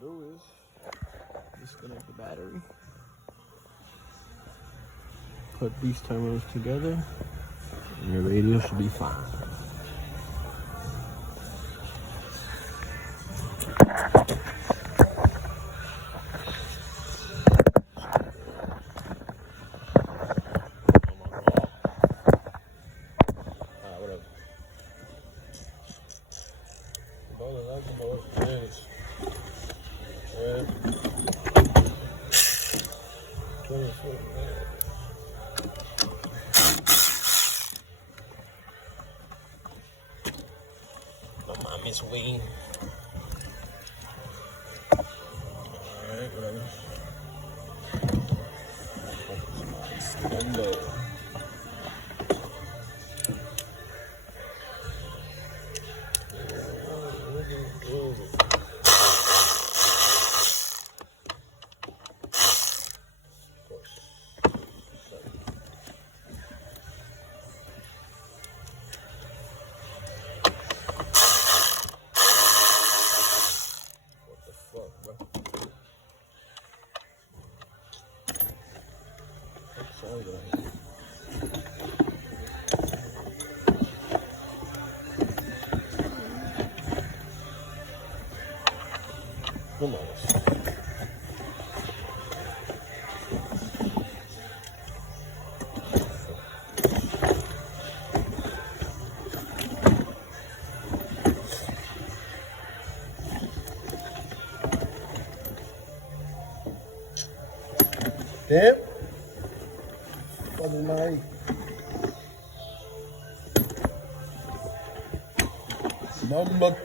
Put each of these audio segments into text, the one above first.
do is disconnect the battery, put these terminals together, and your radio should be fine. Don't mind Miss Wayne. Alright, whatever. Number. Come on. Damn. Fucking my number.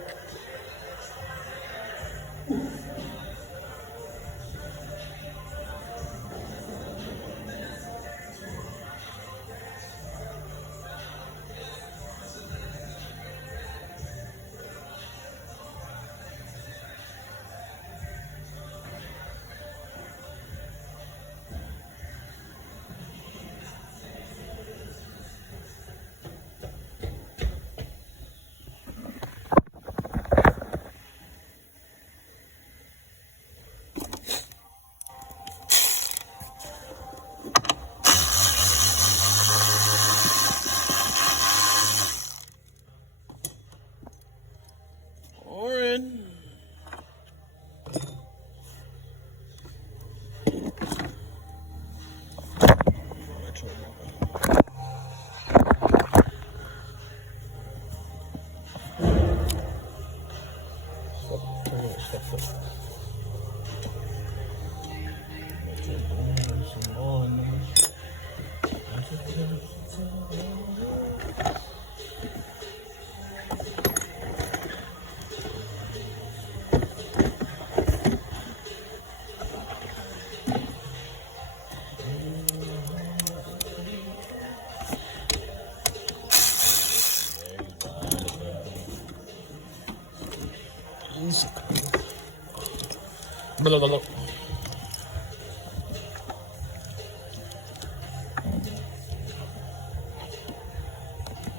Blah, blah, blah.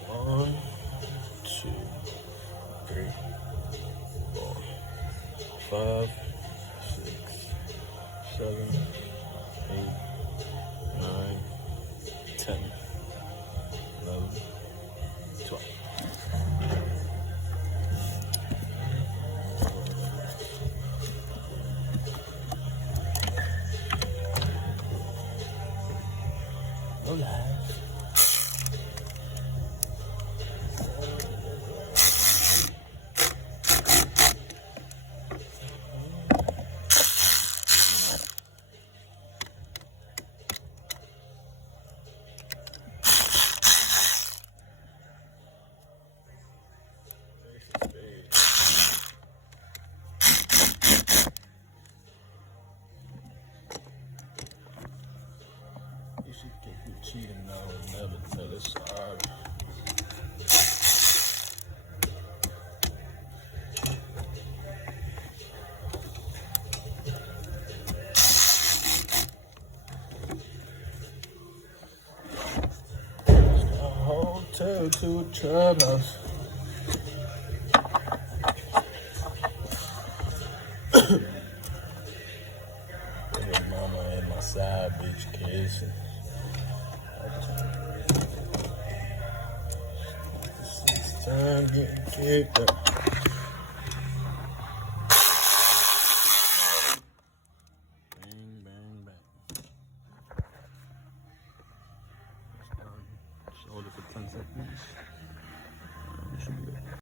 One, two, three, 4, 5, 6, 7, 8, 9, 10, 11, 12. You should think you're cheating now and never tell us sorry. Hotel to a trap house. Side bitch case. It's time getting kicked up. Bang, bang, bang. Hold it for 10 seconds. It should be good.